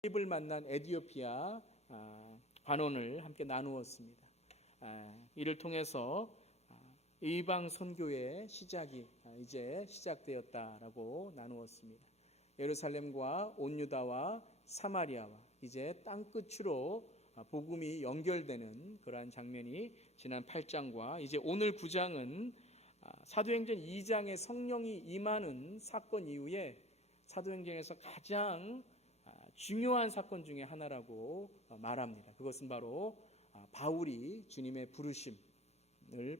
필립을 만난 에티오피아 관원을 함께 나누었습니다. 이를 통해서 이방 선교의 시작이 이제 시작되었다라고 나누었습니다. 예루살렘과 온 유다와 사마리아와 이제 땅끝으로 복음이 연결되는 그러한 장면이 지난 8장과 이제 오늘 9장은 사도행전 2장에 성령이 임하는 사건 이후에 사도행전에서 가장 중요한 사건 중에 하나라고 말합니다. 그것은 바로 바울이 주님의 부르심을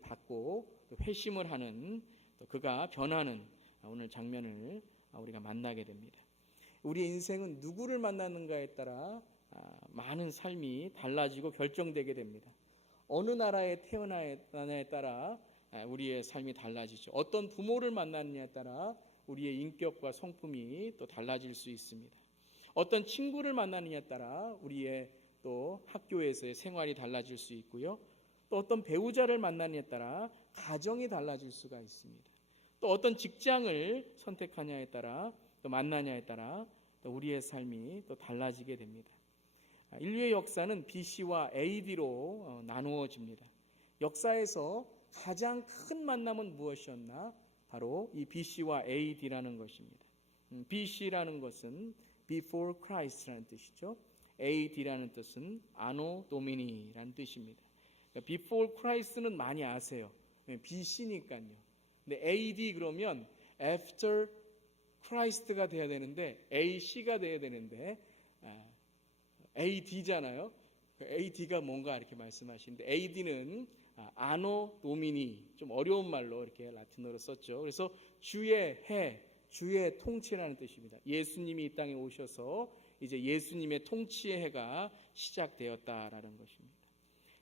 받고 회심을 하는, 또 그가 변하는 오늘 장면을 우리가 만나게 됩니다. 우리의 인생은 누구를 만나는가에 따라 많은 삶이 달라지고 결정되게 됩니다. 어느 나라에 태어나냐에 따라 우리의 삶이 달라지죠. 어떤 부모를 만나느냐에 따라 우리의 인격과 성품이 또 달라질 수 있습니다. 어떤 친구를 만나느냐에 따라 우리의 또 학교에서의 생활이 달라질 수 있고요. 또 어떤 배우자를 만나느냐에 따라 가정이 달라질 수가 있습니다. 또 어떤 직장을 선택하냐에 따라 또 만나냐에 따라 또 우리의 삶이 또 달라지게 됩니다. 인류의 역사는 BC와 AD로 나누어집니다. 역사에서 가장 큰 만남은 무엇이었나? 바로 이 BC와 AD라는 것입니다. BC라는 것은 Before Christ라는 뜻이죠. AD라는 뜻은 Anno Domini라는 뜻입니다. Before Christ는 많이 아세요. BC니까요. 근데 AD 그러면 After Christ가 돼야 되는데 AC가 돼야 되는데 AD잖아요. AD가 뭔가 이렇게 말씀하시는데 AD는 Anno Domini, 좀 어려운 말로 이렇게 라틴어로 썼죠. 그래서 주의 해, 주의 통치라는 뜻입니다. 예수님이 이 땅에 오셔서 이제 예수님의 통치의 해가 시작되었다라는 것입니다.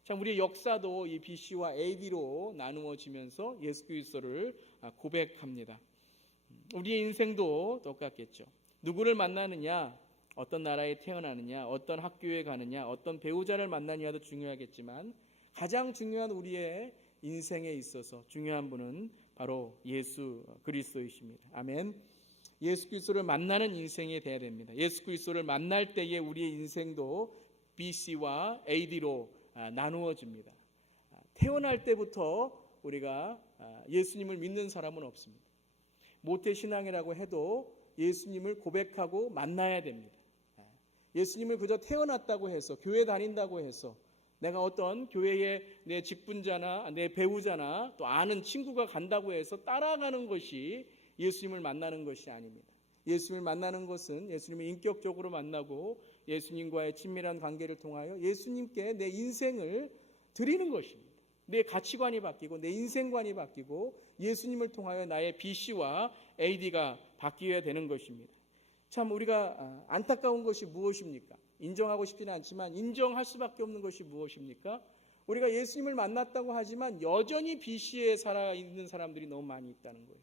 참, 우리의 역사도 이 BC와 AD로 나누어지면서 예수 그리스도를 고백합니다. 우리의 인생도 똑같겠죠. 누구를 만나느냐, 어떤 나라에 태어나느냐, 어떤 학교에 가느냐, 어떤 배우자를 만나느냐도 중요하겠지만 가장 중요한 우리의 인생에 있어서 중요한 분은 바로 예수 그리스도이십니다. 아멘. 예수 그리스도를 만나는 인생이 되어야 됩니다. 예수 그리스도를 만날 때에 우리의 인생도 BC와 AD로 나누어집니다. 태어날 때부터 우리가 예수님을 믿는 사람은 없습니다. 모태신앙이라고 해도 예수님을 고백하고 만나야 됩니다. 예수님을 그저 태어났다고 해서, 교회 다닌다고 해서, 내가 어떤 교회에 내 직분자나 내 배우자나 또 아는 친구가 간다고 해서 따라가는 것이 예수님을 만나는 것이 아닙니다. 예수님을 만나는 것은 예수님을 인격적으로 만나고 예수님과의 친밀한 관계를 통하여 예수님께 내 인생을 드리는 것입니다. 내 가치관이 바뀌고 내 인생관이 바뀌고 예수님을 통하여 나의 BC와 AD가 바뀌어야 되는 것입니다. 참, 우리가 안타까운 것이 무엇입니까? 인정하고 싶지는 않지만 인정할 수밖에 없는 것이 무엇입니까? 우리가 예수님을 만났다고 하지만 여전히 BC에 살아있는 사람들이 너무 많이 있다는 거예요.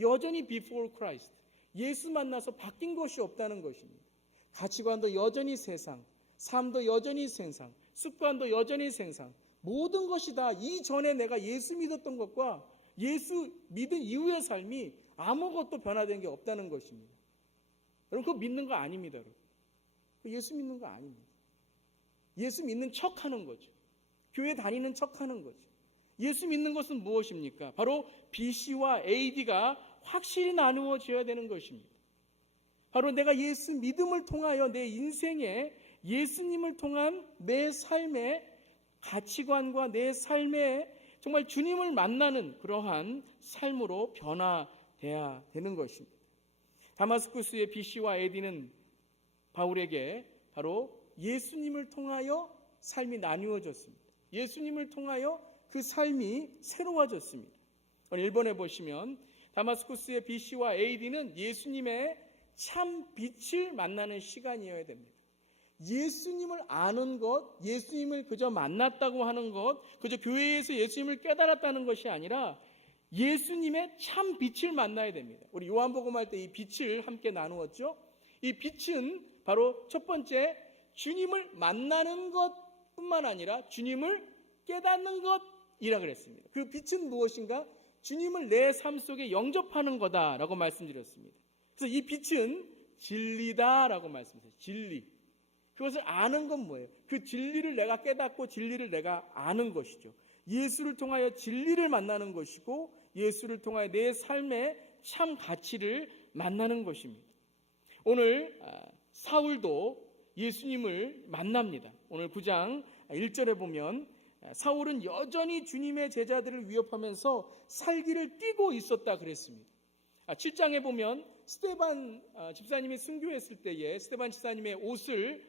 여전히 Before Christ, 예수 만나서 바뀐 것이 없다는 것입니다. 가치관도 여전히 세상, 삶도 여전히 세상, 습관도 여전히 세상, 모든 것이 다 이전에 내가 예수 믿었던 것과 예수 믿은 이후의 삶이 아무것도 변화된 게 없다는 것입니다. 여러분, 그거 믿는 거 아닙니다. 여러분. 예수 믿는 거 아닙니다. 예수 믿는 척하는 거죠. 교회 다니는 척하는 거죠. 예수 믿는 것은 무엇입니까? 바로 BC와 AD가 확실히 나누어져야 되는 것입니다. 바로 내가 예수 믿음을 통하여 내 인생에 예수님을 통한 내 삶의 가치관과 내 삶의 정말 주님을 만나는 그러한 삶으로 변화돼야 되는 것입니다. 다마스쿠스의 BC와 AD는 바울에게 바로 예수님을 통하여 삶이 나누어졌습니다. 예수님을 통하여 그 삶이 새로워졌습니다. 오늘 1번에 보시면 다마스쿠스의 BC와 AD는 예수님의 참 빛을 만나는 시간이어야 됩니다. 예수님을 아는 것, 예수님을 그저 만났다고 하는 것, 그저 교회에서 예수님을 깨달았다는 것이 아니라 예수님의 참 빛을 만나야 됩니다. 우리 요한복음 할 때 이 빛을 함께 나누었죠. 이 빛은 바로 첫 번째, 주님을 만나는 것뿐만 아니라 주님을 깨닫는 것이라 그랬습니다. 그 빛은 무엇인가? 주님을 내 삶 속에 영접하는 거다라고 말씀드렸습니다. 그래서 이 빛은 진리다라고 말씀하셨어요. 진리. 그것을 아는 건 뭐예요? 그 진리를 내가 깨닫고 진리를 내가 아는 것이죠. 예수를 통하여 진리를 만나는 것이고 예수를 통하여 내 삶의 참 가치를 만나는 것입니다. 오늘 사울도 예수님을 만납니다. 오늘 9장 1절에 보면 사울은 여전히 주님의 제자들을 위협하면서 살기를 띠고 있었다 그랬습니다. 7장에 보면 스데반 집사님이 순교했을 때에 스데반 집사님의 옷을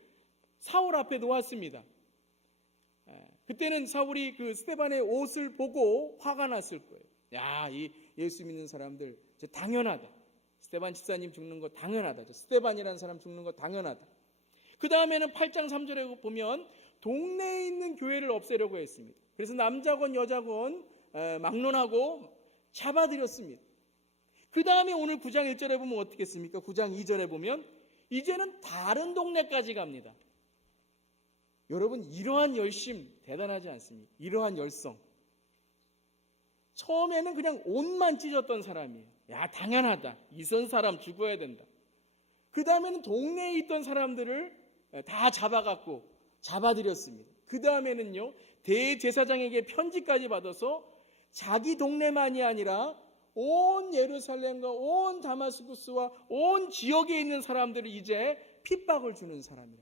사울 앞에 놓았습니다. 그때는 사울이 그 스데반의 옷을 보고 화가 났을 거예요. 야, 이 예수 믿는 사람들 저 당연하다. 스데반 집사님 죽는 거 당연하다. 저 스데반이라는 사람 죽는 거 당연하다. 그 다음에는 8장 3절에 보면 동네에 있는 교회를 없애려고 했습니다. 그래서 남자건 여자건 막론하고 잡아들였습니다. 그 다음에 오늘 9장 1절에 보면 어떻게 했습니까? 9장 2절에 보면 이제는 다른 동네까지 갑니다. 여러분, 이러한 열심 대단하지 않습니까? 이러한 열성. 처음에는 그냥 옷만 찢었던 사람이에요. 야, 당연하다. 이선 사람 죽어야 된다. 그 다음에는 동네에 있던 사람들을 다 잡아갖고 잡아들였습니다. 그 다음에는요, 대제사장에게 편지까지 받아서 자기 동네만이 아니라 온 예루살렘과 온 다마스쿠스와 온 지역에 있는 사람들을 이제 핍박을 주는 사람이라.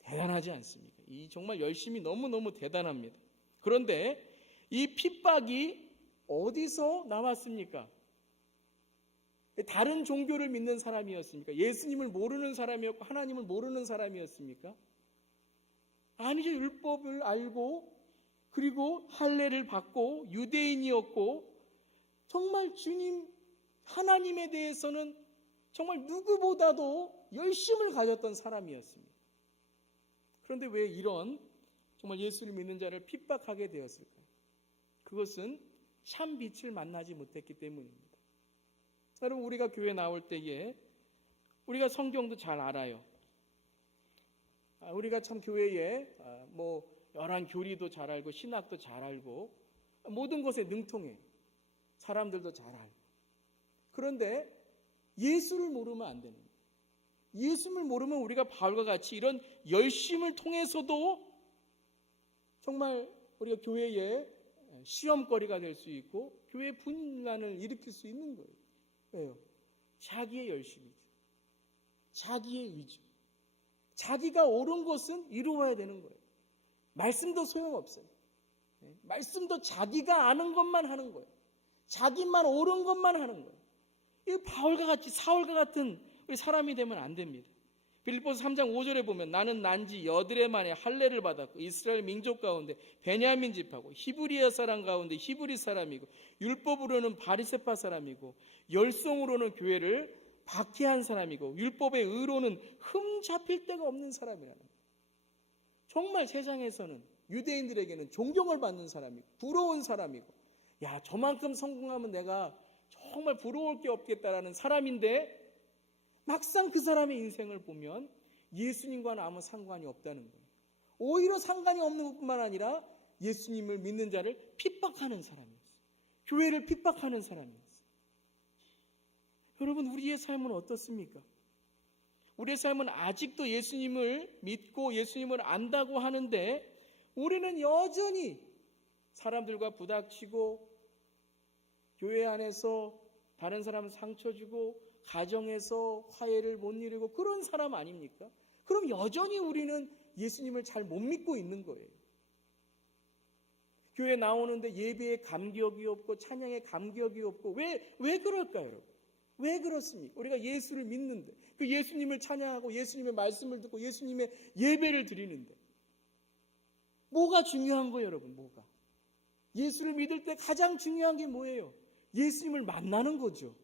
대단하지 않습니까? 이 정말 열심히 너무너무 대단합니다. 그런데 이 핍박이 어디서 나왔습니까? 다른 종교를 믿는 사람이었습니까? 예수님을 모르는 사람이었고 하나님을 모르는 사람이었습니까? 아니죠. 율법을 알고 그리고 할례를 받고 유대인이었고 정말 주님 하나님에 대해서는 정말 누구보다도 열심을 가졌던 사람이었습니다. 그런데 왜 이런 정말 예수를 믿는 자를 핍박하게 되었을까요? 그것은 참 빛을 만나지 못했기 때문입니다. 여러분, 우리가 교회 나올 때에 우리가 성경도 잘 알아요. 우리가 참 교회에 여러 교리도 잘 알고 신학도 잘 알고 모든 것에 능통해. 사람들도 잘 알고. 그런데 예수를 모르면 안 되는 거예요. 예수를 모르면 우리가 바울과 같이 이런 열심을 통해서도 정말 우리가 교회에 시험거리가 될 수 있고 교회 분란을 일으킬 수 있는 거예요. 왜요? 자기의 열심이죠. 자기의 의지. 자기가 옳은 것은 이루어야 되는 거예요. 말씀도 소용없어요. 말씀도 자기가 아는 것만 하는 거예요. 자기만 옳은 것만 하는 거예요. 이 바울과 같이 사울과 같은 우리 사람이 되면 안 됩니다. 빌립보서 3장 5절에 보면 나는 난지 여드레 만에 할례를 받았고 이스라엘 민족 가운데 베냐민 집하고 히브리아 사람 가운데 히브리 사람이고 율법으로는 바리새파 사람이고 열성으로는 교회를 박해한 사람이고 율법의 의로는 흠 잡힐 데가 없는 사람이라는 거예요. 정말 세상에서는 유대인들에게는 존경을 받는 사람이고 부러운 사람이고 야, 저만큼 성공하면 내가 정말 부러울 게 없겠다라는 사람인데 막상 그 사람의 인생을 보면 예수님과는 아무 상관이 없다는 거예요. 오히려 상관이 없는 것뿐만 아니라 예수님을 믿는 자를 핍박하는 사람이었어요. 교회를 핍박하는 사람이었어요. 여러분, 우리의 삶은 어떻습니까? 우리의 삶은 아직도 예수님을 믿고 예수님을 안다고 하는데 우리는 여전히 사람들과 부닥치고 교회 안에서 다른 사람 상처 주고 가정에서 화해를 못 이루고 그런 사람 아닙니까? 그럼 여전히 우리는 예수님을 잘 못 믿고 있는 거예요. 교회 나오는데 예배에 감격이 없고 찬양에 감격이 없고 왜 그럴까요, 여러분? 왜 그렇습니까? 우리가 예수를 믿는데 그 예수님을 찬양하고 예수님의 말씀을 듣고 예수님의 예배를 드리는데 뭐가 중요한 거예요, 여러분? 뭐가? 예수를 믿을 때 가장 중요한 게 뭐예요? 예수님을 만나는 거죠.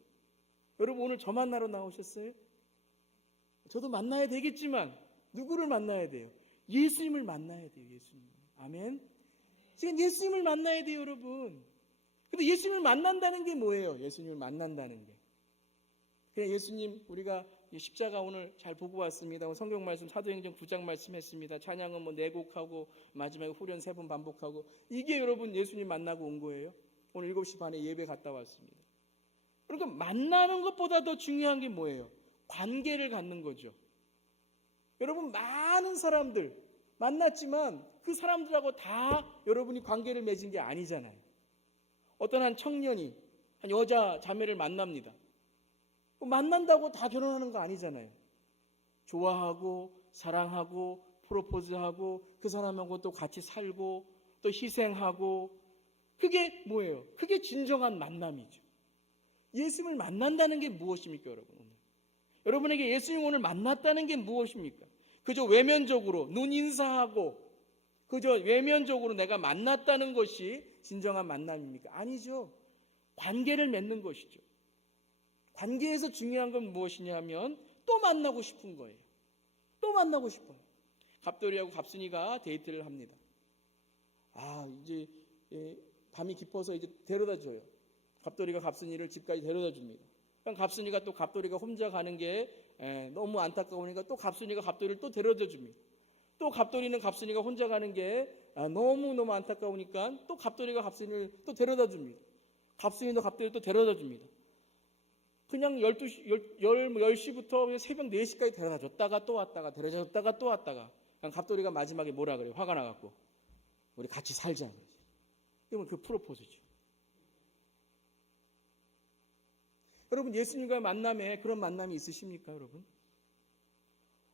여러분, 오늘 저 만나러 나오셨어요? 저도 만나야 되겠지만 누구를 만나야 돼요? 예수님을 만나야 돼요. 예수님. 아멘. 지금 예수님을 만나야 돼요, 여러분. 근데 예수님을 만난다는 게 뭐예요? 예수님을 만난다는 게. 그냥 예수님, 우리가 십자가 오늘 잘 보고 왔습니다. 성경 말씀 사도행전 9장 말씀했습니다. 찬양은 4곡하고 마지막에 후련 3번 반복하고 이게 여러분 예수님 만나고 온 거예요. 오늘 7시 반에 예배 갔다 왔습니다. 그러니까 만나는 것보다 더 중요한 게 뭐예요? 관계를 갖는 거죠. 여러분, 많은 사람들 만났지만 그 사람들하고 다 여러분이 관계를 맺은 게 아니잖아요. 어떤 한 청년이 한 여자 자매를 만납니다. 만난다고 다 결혼하는 거 아니잖아요. 좋아하고 사랑하고 프로포즈하고 그 사람하고 또 같이 살고 또 희생하고, 그게 뭐예요? 그게 진정한 만남이죠. 예수님을 만난다는 게 무엇입니까, 여러분? 오늘 여러분에게 예수님 오늘 만났다는 게 무엇입니까? 그저 외면적으로 눈 인사하고 그저 외면적으로 내가 만났다는 것이 진정한 만남입니까? 아니죠. 관계를 맺는 것이죠. 관계에서 중요한 건 무엇이냐면 또 만나고 싶은 거예요. 또 만나고 싶어요. 갑돌이하고 갑순이가 데이트를 합니다. 이제 밤이 깊어서 이제 데려다 줘요. 갑돌이가 갑순이를 집까지 데려다 줍니다. 그럼 갑순이가 또 갑돌이가 혼자 가는 게 너무 안타까우니까 또 갑순이가 갑돌이를 또 데려다 줍니다. 또 갑돌이는 갑순이가 혼자 가는 게 너무너무 안타까우니까 또 갑돌이가 갑순이를 또 데려다 줍니다. 갑순이도 갑돌이를 또 데려다 줍니다. 그냥 10시부터 새벽 4시까지 데려다 줬다가 또 왔다가 데려다 줬다가 또 왔다가, 갑돌이가 마지막에 뭐라 그래요? 화가 나갖고 우리 같이 살자. 그러면 그 프로포즈죠. 여러분, 예수님과의 만남에 그런 만남이 있으십니까, 여러분?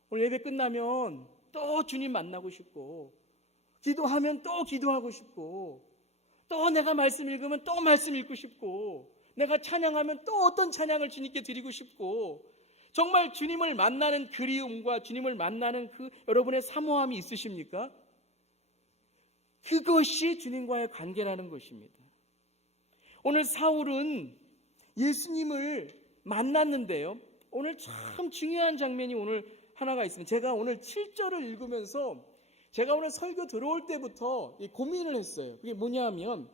오늘 예배 끝나면 또 주님 만나고 싶고, 기도하면 또 기도하고 싶고, 또 내가 말씀 읽으면 또 말씀 읽고 싶고, 내가 찬양하면 또 어떤 찬양을 주님께 드리고 싶고, 정말 주님을 만나는 그리움과 주님을 만나는 그 여러분의 사모함이 있으십니까? 그것이 주님과의 관계라는 것입니다. 오늘 사울은 예수님을 만났는데요, 오늘 참 중요한 장면이 오늘 하나가 있습니다. 제가 오늘 7절을 읽으면서 제가 오늘 설교 들어올 때부터 고민을 했어요. 그게 뭐냐 하면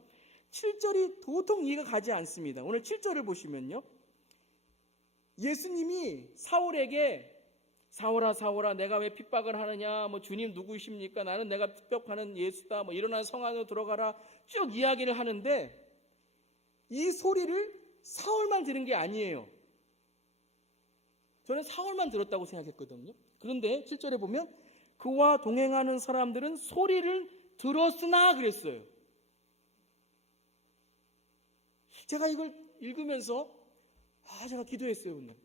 7절이 도통 이해가 가지 않습니다. 오늘 7절을 보시면요, 예수님이 사울에게 사울아 사울아 내가 왜 핍박을 하느냐, 주님 누구이십니까? 나는 내가 핍박하는 예수다, 일어나 성 안으로 들어가라 쭉 이야기를 하는데, 이 소리를 사울만 들은 게 아니에요. 저는 사울만 들었다고 생각했거든요. 그런데 7절에 보면 그와 동행하는 사람들은 소리를 들었으나 그랬어요. 제가 이걸 읽으면서 제가 기도했어요. 오늘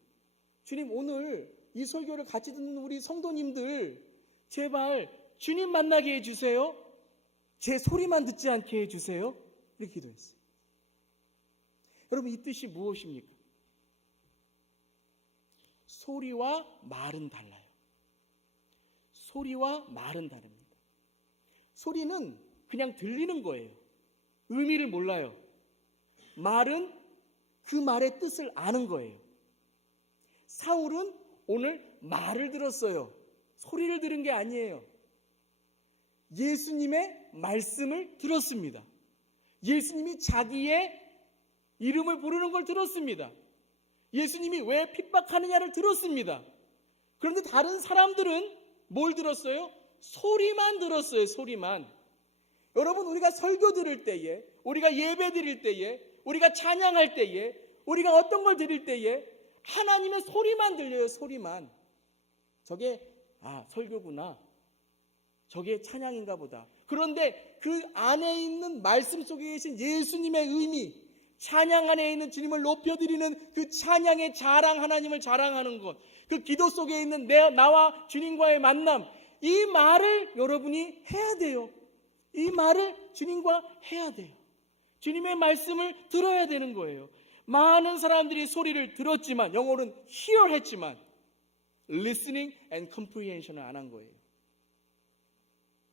주님, 오늘 이 설교를 같이 듣는 우리 성도님들 제발 주님 만나게 해주세요. 제 소리만 듣지 않게 해주세요. 이렇게 기도했어요. 여러분, 이 뜻이 무엇입니까? 소리와 말은 달라요. 소리와 말은 다릅니다. 소리는 그냥 들리는 거예요. 의미를 몰라요. 말은 그 말의 뜻을 아는 거예요. 사울은 오늘 말을 들었어요. 소리를 들은 게 아니에요. 예수님의 말씀을 들었습니다. 예수님이 자기의 이름을 부르는 걸 들었습니다. 예수님이 왜 핍박하느냐를 들었습니다. 그런데 다른 사람들은 뭘 들었어요? 소리만 들었어요. 소리만. 여러분, 우리가 설교 들을 때에, 우리가 예배 드릴 때에, 우리가 찬양할 때에, 우리가 어떤 걸 드릴 때에 하나님의 소리만 들려요. 소리만. 저게 설교구나, 저게 찬양인가 보다. 그런데 그 안에 있는 말씀 속에 계신 예수님의 의미, 찬양 안에 있는 주님을 높여드리는 그 찬양의 자랑, 하나님을 자랑하는 것, 그 기도 속에 있는 나와 주님과의 만남, 이 말을 여러분이 해야 돼요. 이 말을 주님과 해야 돼요. 주님의 말씀을 들어야 되는 거예요. 많은 사람들이 소리를 들었지만, 영어로는 hear 했지만 listening and comprehension을 안 한 거예요.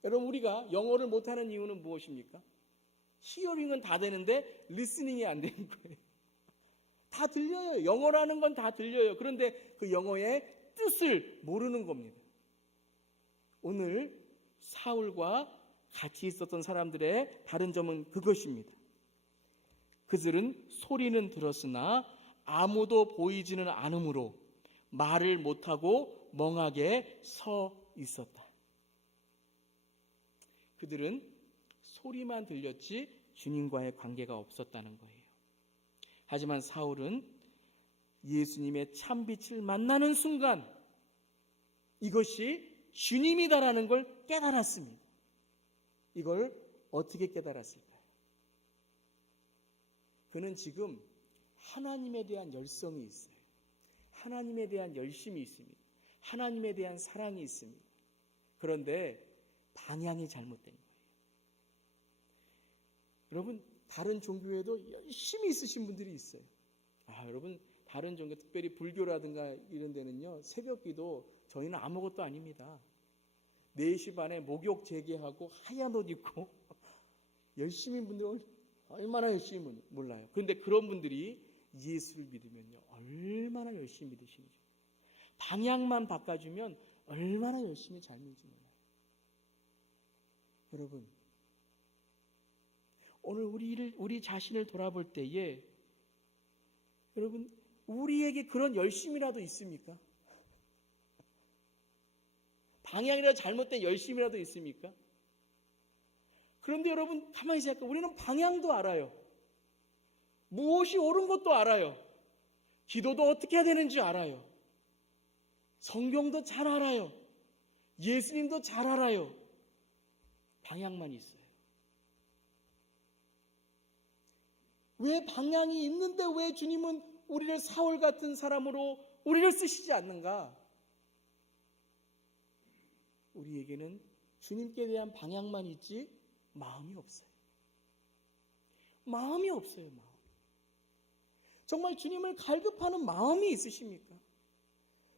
여러분, 우리가 영어를 못하는 이유는 무엇입니까? 히어링은 다 되는데 리스닝이 안 되는 거예요. 다 들려요. 영어라는 건 다 들려요. 그런데 그 영어의 뜻을 모르는 겁니다. 오늘 사울과 같이 있었던 사람들의 다른 점은 그것입니다. 그들은 소리는 들었으나 아무도 보이지는 않으므로 말을 못하고 멍하게 서 있었다. 그들은 소리만 들렸지 주님과의 관계가 없었다는 거예요. 하지만 사울은 예수님의 참빛을 만나는 순간 이것이 주님이다라는 걸 깨달았습니다. 이걸 어떻게 깨달았을까요? 그는 지금 하나님에 대한 열성이 있어요. 하나님에 대한 열심이 있습니다. 하나님에 대한 사랑이 있습니다. 그런데 방향이 잘못된 거예요. 여러분, 다른 종교에도 열심히 있으신 분들이 있어요. 여러분, 다른 종교, 특별히 불교라든가 이런 데는요, 새벽기도 저희는 아무것도 아닙니다. 4시 반에 목욕 재개하고 하얀 옷 입고 열심히 분들은 얼마나 열심히 몰라요. 그런데 그런 분들이 예수를 믿으면요, 얼마나 열심히 믿으시는지, 방향만 바꿔주면 얼마나 열심히 잘 믿는지 몰라요. 여러분, 오늘 우리 자신을 돌아볼 때에 여러분, 우리에게 그런 열심이라도 있습니까? 방향이라도 잘못된 열심이라도 있습니까? 그런데 여러분, 가만히 생각해, 우리는 방향도 알아요. 무엇이 옳은 것도 알아요. 기도도 어떻게 해야 되는지 알아요. 성경도 잘 알아요. 예수님도 잘 알아요. 방향만 있어요. 왜 방향이 있는데 왜 주님은 우리를 사울 같은 사람으로 우리를 쓰시지 않는가? 우리에게는 주님께 대한 방향만 있지 마음이 없어요. 마음이 없어요. 마음. 정말 주님을 갈급하는 마음이 있으십니까?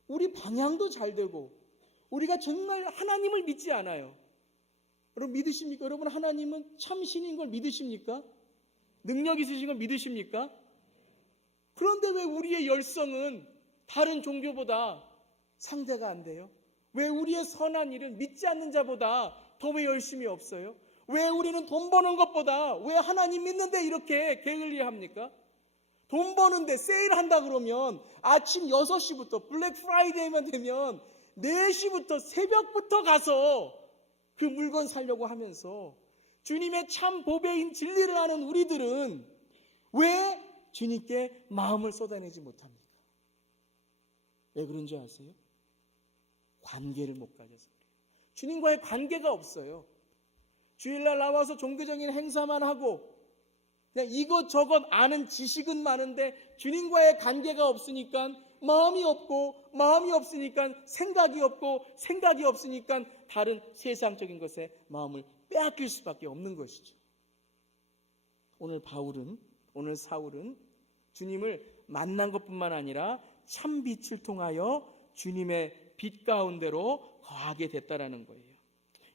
우리 방향도 잘 되고 우리가 정말 하나님을 믿지 않아요. 여러분 믿으십니까? 여러분 하나님은 참신인 걸 믿으십니까? 능력 있으신 걸 믿으십니까? 그런데 왜 우리의 열성은 다른 종교보다 상대가 안 돼요? 왜 우리의 선한 일은 믿지 않는 자보다 더 왜 열심히 없어요? 왜 우리는 돈 버는 것보다 왜 하나님 믿는데 이렇게 게을리합니까? 돈 버는데 세일한다 그러면 아침 6시부터 블랙 프라이데이만 되면 4시부터 새벽부터 가서 그 물건 사려고 하면서 주님의 참 보배인 진리를 아는 우리들은 왜 주님께 마음을 쏟아내지 못합니까? 왜 그런지 아세요? 관계를 못 가져서 그래요. 주님과의 관계가 없어요. 주일날 나와서 종교적인 행사만 하고 그냥 이것저것 아는 지식은 많은데 주님과의 관계가 없으니까 마음이 없고 마음이 없으니까 생각이 없고 생각이 없으니까 다른 세상적인 것에 마음을 빼앗길 수밖에 없는 것이죠. 오늘 사울은 주님을 만난 것뿐만 아니라 참 빛을 통하여 주님의 빛 가운데로 거하게 됐다라는 거예요.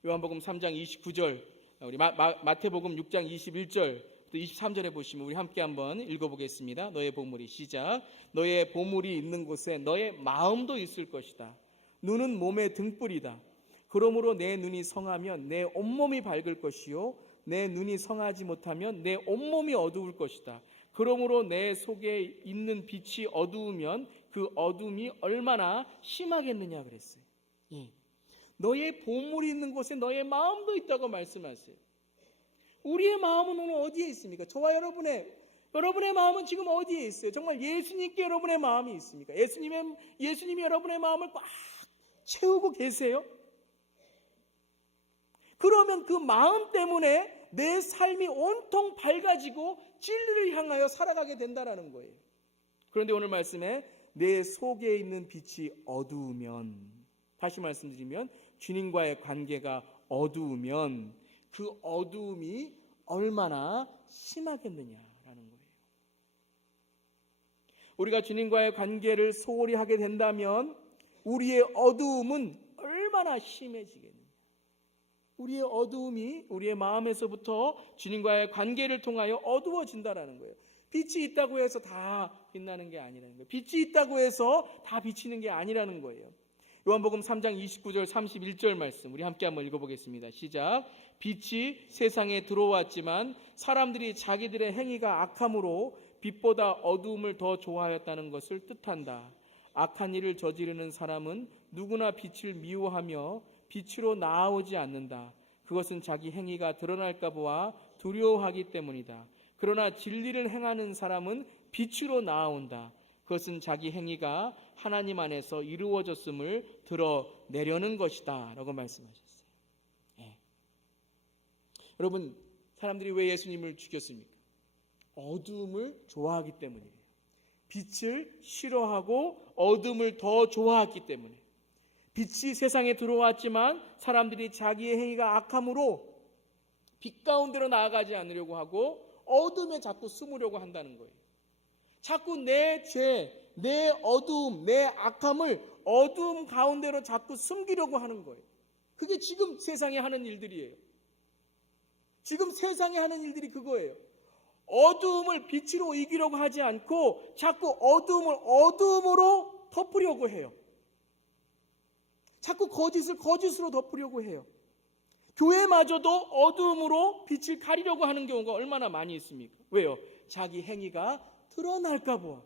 요한복음 3장 29절, 우리 마태복음 6장 21절 23절에 보시면 우리 함께 한번 읽어보겠습니다. 너의 보물이 시작. 너의 보물이 있는 곳에 너의 마음도 있을 것이다. 눈은 몸의 등불이다. 그러므로 내 눈이 성하면 내 온몸이 밝을 것이요 내 눈이 성하지 못하면 내 온몸이 어두울 것이다. 그러므로 내 속에 있는 빛이 어두우면 그 어둠이 얼마나 심하겠느냐 그랬어요. 너의 보물이 있는 곳에 너의 마음도 있다고 말씀하세요. 우리의 마음은 오늘 어디에 있습니까? 저와 여러분의 마음은 지금 어디에 있어요? 정말 예수님께 여러분의 마음이 있습니까? 예수님이 여러분의 마음을 꽉 채우고 계세요? 그러면 그 마음 때문에 내 삶이 온통 밝아지고 진리를 향하여 살아가게 된다는 거예요. 그런데 오늘 말씀에 내 속에 있는 빛이 어두우면, 다시 말씀드리면 주님과의 관계가 어두우면 그 어두움이 얼마나 심하겠느냐라는 거예요. 우리가 주님과의 관계를 소홀히 하게 된다면 우리의 어두움은 얼마나 심해지겠느냐. 우리의 어두움이 우리의 마음에서부터 주님과의 관계를 통하여 어두워진다라는 거예요. 빛이 있다고 해서 다 빛나는 게 아니라는 거예요. 빛이 있다고 해서 다 비치는 게 아니라는 거예요. 요한복음 3장 29절 31절 말씀 우리 함께 한번 읽어보겠습니다. 시작. 빛이 세상에 들어왔지만 사람들이 자기들의 행위가 악함으로 빛보다 어두움을 더 좋아하였다는 것을 뜻한다. 악한 일을 저지르는 사람은 누구나 빛을 미워하며 빛으로 나아오지 않는다. 그것은 자기 행위가 드러날까 보아 두려워하기 때문이다. 그러나 진리를 행하는 사람은 빛으로 나아온다. 그것은 자기 행위가 하나님 안에서 이루어졌음을 드러내려는 것이다 라고 말씀하셨어요. 예. 여러분, 사람들이 왜 예수님을 죽였습니까? 어두움을 좋아하기 때문이에요. 빛을 싫어하고 어둠을 더 좋아했기 때문에. 빛이 세상에 들어왔지만 사람들이 자기의 행위가 악함으로 빛 가운데로 나아가지 않으려고 하고 어둠에 자꾸 숨으려고 한다는 거예요. 자꾸 내 죄, 내 어두움, 내 악함을 어두움 가운데로 자꾸 숨기려고 하는 거예요. 그게 지금 세상에 하는 일들이에요. 지금 세상에 하는 일들이 그거예요. 어두움을 빛으로 이기려고 하지 않고 자꾸 어두움을 어두움으로 덮으려고 해요. 자꾸 거짓을 거짓으로 덮으려고 해요. 교회마저도 어두움으로 빛을 가리려고 하는 경우가 얼마나 많이 있습니까? 왜요? 자기 행위가 드러날까 봐.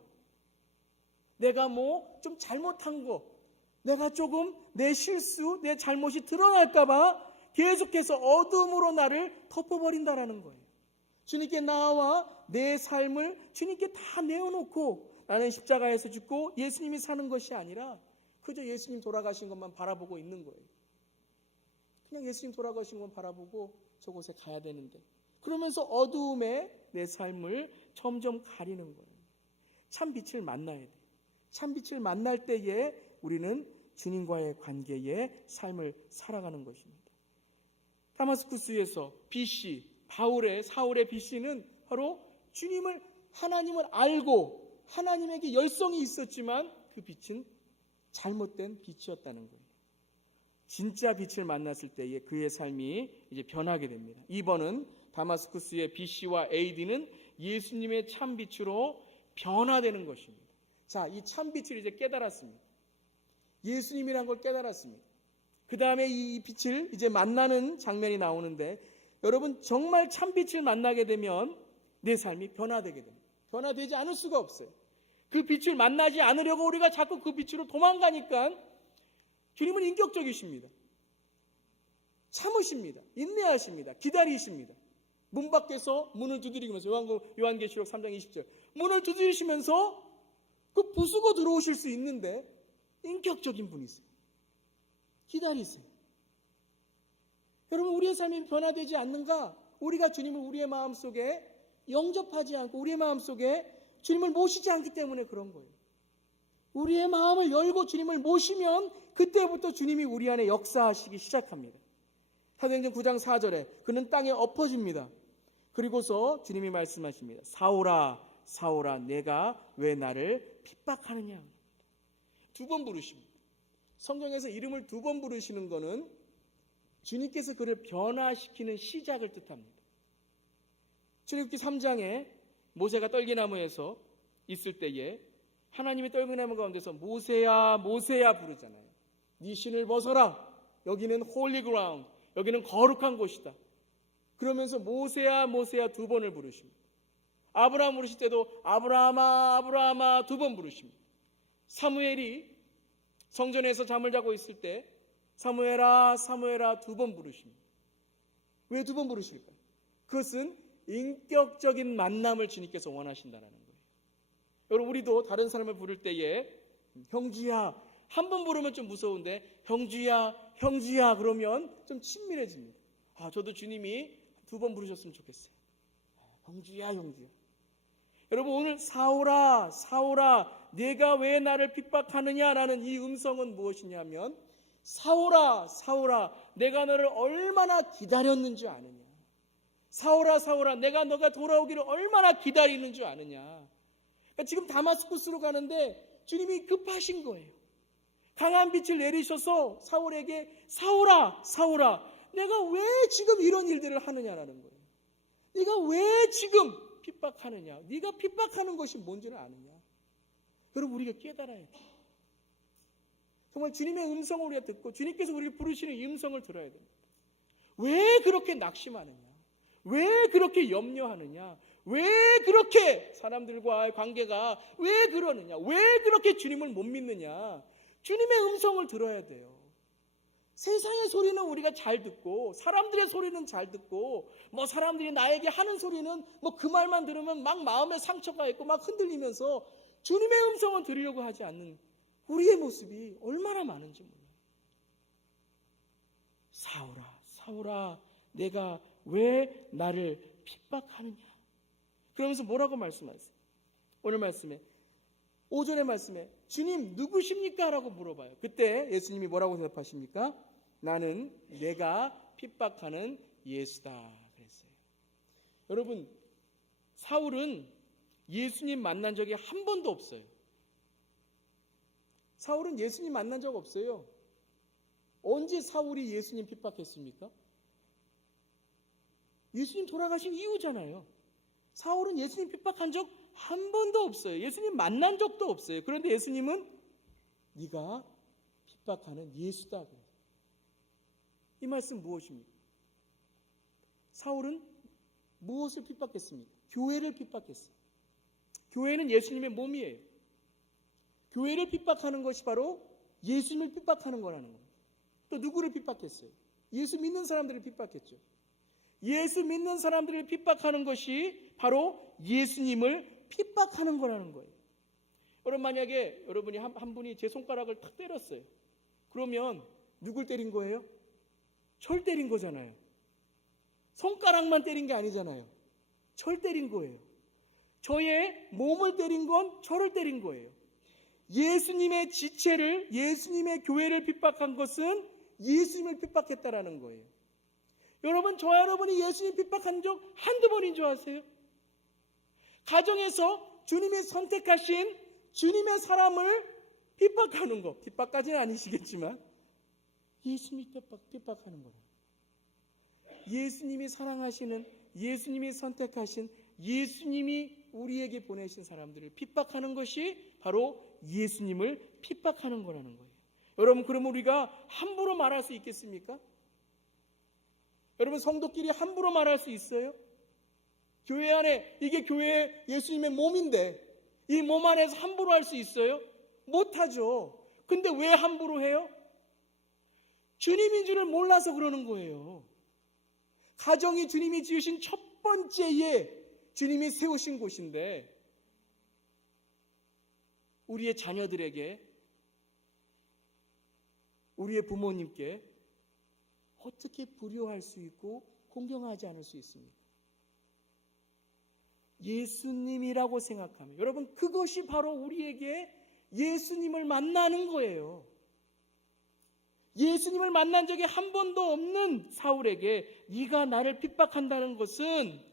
내가 뭐 좀 잘못한 거, 내가 조금 내 실수, 내 잘못이 드러날까 봐 계속해서 어두움으로 나를 덮어버린다라는 거예요. 주님께 나와 내 삶을 주님께 다 내어놓고 나는 십자가에서 죽고 예수님이 사는 것이 아니라 그저 예수님 돌아가신 것만 바라보고 있는 거예요. 그냥 예수님 돌아가신 것만 바라보고 저곳에 가야 되는데 그러면서 어두움에 내 삶을 점점 가리는 거예요. 참 빛을 만나야 돼요. 참 빛을 만날 때에 우리는 주님과의 관계의 삶을 살아가는 것입니다. 다마스쿠스에서 BC, 사울의 BC는 바로 주님을, 하나님을 알고 하나님에게 열성이 있었지만 그 빛은 잘못된 빛이었다는 거예요. 진짜 빛을 만났을 때에 그의 삶이 이제 변하게 됩니다. 2번은 다마스쿠스의 BC와 AD는 예수님의 참 빛으로 변화되는 것입니다. 자, 이 참 빛을 이제 깨달았습니다. 예수님이란 걸 깨달았습니다. 그 다음에 이 빛을 이제 만나는 장면이 나오는데 여러분 정말 참 빛을 만나게 되면 내 삶이 변화되게 됩니다. 변화되지 않을 수가 없어요. 그 빛을 만나지 않으려고 우리가 자꾸 그 빛으로 도망가니까 주님은 인격적이십니다. 참으십니다. 인내하십니다. 기다리십니다. 문 밖에서 문을 두드리면서 요한계시록 3장 20절 문을 두드리시면서 그 부수고 들어오실 수 있는데 인격적인 분이세요. 기다리세요. 여러분 우리의 삶이 변화되지 않는가? 우리가 주님을 우리의 마음속에 영접하지 않고 우리의 마음속에 주님을 모시지 않기 때문에 그런 거예요. 우리의 마음을 열고 주님을 모시면 그때부터 주님이 우리 안에 역사하시기 시작합니다. 사도행전 9장 4절에 그는 땅에 엎어집니다. 그리고서 주님이 말씀하십니다. 사울아 사울아 내가 왜 나를 핍박하느냐. 2번 부르십니다. 성경에서 이름을 2번 부르시는 것은 주님께서 그를 변화시키는 시작을 뜻합니다. 출애굽기 3장에 모세가 떨기나무에서 있을 때에 하나님이 떨기나무 가운데서 모세야 모세야 부르잖아요. 네 신을 벗어라. 여기는 홀리 그라운드. 여기는 거룩한 곳이다. 그러면서 모세야 모세야 2번을 부르십니다. 아브라함 부르실 때도 아브라함아 아브라함아 2번 부르십니다. 사무엘이 성전에서 잠을 자고 있을 때 사무엘아 사무엘아 2번 부르십니다. 왜 2번 부르실까요? 그것은 인격적인 만남을 주님께서 원하신다는 거예요. 여러분 우리도 다른 사람을 부를 때에 형주야 한 번 부르면 좀 무서운데 형주야 형주야 그러면 좀 친밀해집니다. 저도 주님이 2번 부르셨으면 좋겠어요. 형주야 형주야. 여러분 오늘 사울아 사울아 내가 왜 나를 핍박하느냐라는 이 음성은 무엇이냐면 사울아 사울아 내가 너를 얼마나 기다렸는 줄 아느냐. 사울아 사울아 내가 너가 돌아오기를 얼마나 기다리는 줄 아느냐. 그러니까 지금 다마스쿠스로 가는데 주님이 급하신 거예요. 강한 빛을 내리셔서 사울에게 사울아 사울아 내가 왜 지금 이런 일들을 하느냐라는 거예요. 네가 왜 지금 핍박하느냐. 네가 핍박하는 것이 뭔지를 아느냐. 여러분 우리가 깨달아야 돼요. 정말 주님의 음성을 우리가 듣고 주님께서 우리를 부르시는 이 음성을 들어야 됩니다. 왜 그렇게 낙심하느냐. 왜 그렇게 염려하느냐. 왜 그렇게 사람들과의 관계가 왜 그러느냐. 왜 그렇게 주님을 못 믿느냐. 주님의 음성을 들어야 돼요. 세상의 소리는 우리가 잘 듣고 사람들의 소리는 잘 듣고 뭐 사람들이 나에게 하는 소리는 뭐 그 말만 들으면 막 마음에 상처가 있고 막 흔들리면서 주님의 음성은 들으려고 하지 않는 우리의 모습이 얼마나 많은지 몰라요. 사울아, 사울아, 내가 왜 나를 핍박하느냐? 그러면서 뭐라고 말씀하세요? 오늘 말씀에, 오전의 말씀에 주님 누구십니까? 라고 물어봐요. 그때 예수님이 뭐라고 대답하십니까? 나는 내가 핍박하는 예수다 그랬어요. 여러분, 사울은 예수님 만난 적이 한 번도 없어요. 사울은 예수님 만난 적 없어요. 언제 사울이 예수님 핍박했습니까? 예수님 돌아가신 이후잖아요. 사울은 예수님 핍박한 적 한 번도 없어요. 예수님 만난 적도 없어요. 그런데 예수님은 네가 핍박하는 예수다. 이 말씀 무엇입니까? 사울은 무엇을 핍박했습니까? 교회를 핍박했어요. 교회는 예수님의 몸이에요. 교회를 핍박하는 것이 바로 예수님을 핍박하는 거라는 거예요. 또 누구를 핍박했어요? 예수 믿는 사람들을 핍박했죠. 예수 믿는 사람들을 핍박하는 것이 바로 예수님을 핍박하는 거라는 거예요. 여러분, 만약에 여러분이 한 분이 제 손가락을 탁 때렸어요. 그러면 누굴 때린 거예요? 절 때린 거잖아요. 손가락만 때린 게 아니잖아요. 절 때린 거예요. 저의 몸을 때린 건 저를 때린 거예요. 예수님의 지체를, 예수님의 교회를 핍박한 것은 예수님을 핍박했다라는 거예요. 여러분, 저와 여러분이 예수님 핍박한 적 한두 번인 줄 아세요? 가정에서 주님이 선택하신 주님의 사람을 핍박하는 것, 핍박까지는 아니시겠지만 예수님이 핍박하는 거예요. 예수님이 사랑하시는, 예수님이 선택하신, 예수님이 우리에게 보내신 사람들을 핍박하는 것이 바로 예수님을 핍박하는 거라는 거예요. 여러분, 그러면 우리가 함부로 말할 수 있겠습니까? 여러분, 성도끼리 함부로 말할 수 있어요? 교회 안에, 이게 교회 예수님의 몸인데 이 몸 안에서 함부로 할 수 있어요? 못하죠. 근데 왜 함부로 해요? 주님인 줄을 몰라서 그러는 거예요. 가정이 주님이 지으신 첫 번째에 주님이 세우신 곳인데 우리의 자녀들에게, 우리의 부모님께 어떻게 불효할 수 있고 공경하지 않을 수 있습니까? 예수님이라고 생각하면, 여러분, 그것이 바로 우리에게 예수님을 만나는 거예요. 예수님을 만난 적이 한 번도 없는 사울에게 네가 나를 핍박한다는 것은